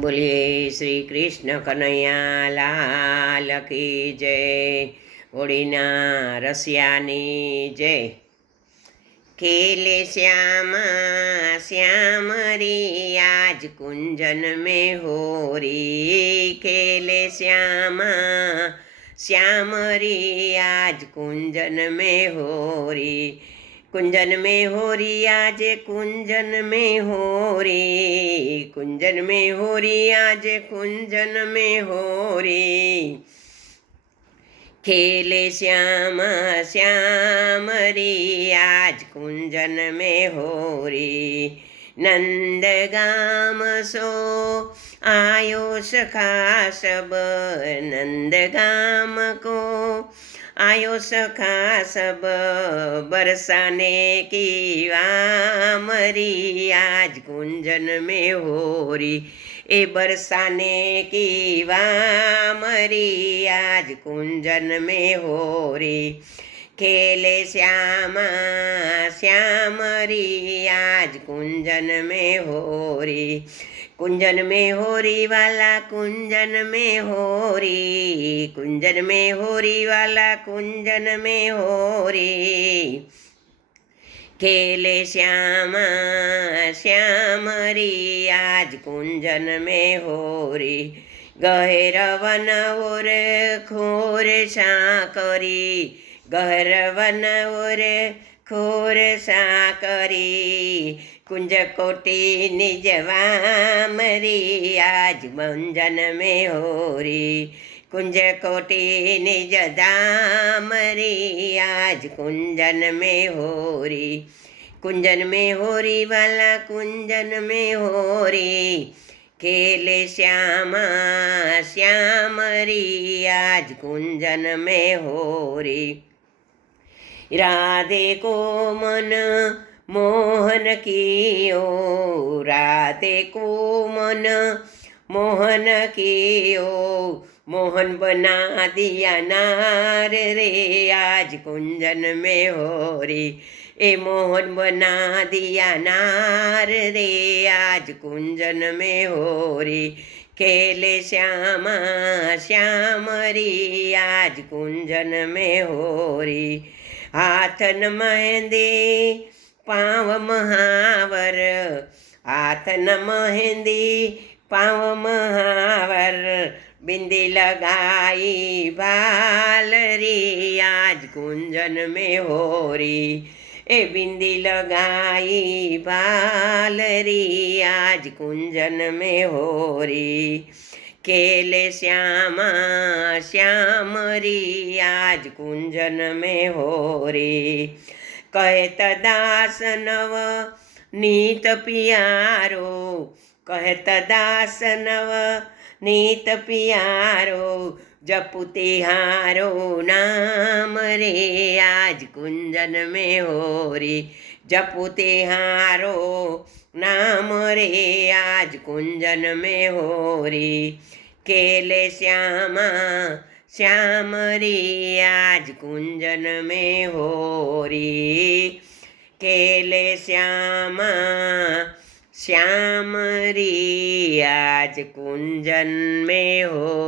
બોલીએ શ્રી કૃષ્ણ કનૈયા લાલ કી જય. હોળીના રસિયાની જય. ખેલે શ્યામા શ્યામ રી આજ કુંજન में હોરી. ખેલે શ્યામા શ્યામ રી આજ કુંજન में હોરી. कुंजन में होरी आज कुंजन में होरी. कुंजन में होरी आज कुंजन में होरी. खेले श्याम श्याम री आज कुंजन में होरी. नंद गाम सो आयो सखा सब. नंद गाम को आयो सखा सब. बरसाने की वामरी आज कुंजन में होरी. ए बरसाने की वामरी आज कुंजन में होरी. खेले श्यामा श्याम री आज कुंजन में होरी. कुंजन में होरी वाला कुंजन में होरी. कुंजन में होरी वाला कुंजन में होरी. खेले श्यामा श्याम री आज कुंजन में होरी. गहर वन और खोर साकरी. गहर वन और खोर साकरी. कुंज कोटि निज वामरी आज मंजन में होरी. कुंज कोटि निज दामरी आज कुंजन में होरी. कुंजन में होरी वाला कुंजन में होरी. खेले श्यामा श्याम री आज कुंजन में होरी. राधे को मन मोहन कियो. राधे को मन मोहन कियो. मोहन बना दिया नार रे आज कुंजन में होरी. ए मोहन बना दिया नार रे आज कुंजन में होरी. खेले श्यामा श्याम री आज कुंजन में होरी. हाथन मेहंदी पाँव महावर. हाथन मेहंदी पाँव महावर. बिंदी लगाई बाल री आज कुंजन में होरी. ए बिंदी लगाई बाल री आज कुंजन में होरी. खेले श्यामा श्याम री आज कुंजन में होरी. कहत दास नव नीत पियारो. कहत दास नव नीत पियारो. जपु तिहारो नाम रे आज कुंजन में होरी. जपु तिहारो नाम रे आज कुंजन में होरी. खेले श्यामा श्याम री आज कुंजन में होरी. खेले श्यामा श्याम री आज कुंजन में हो.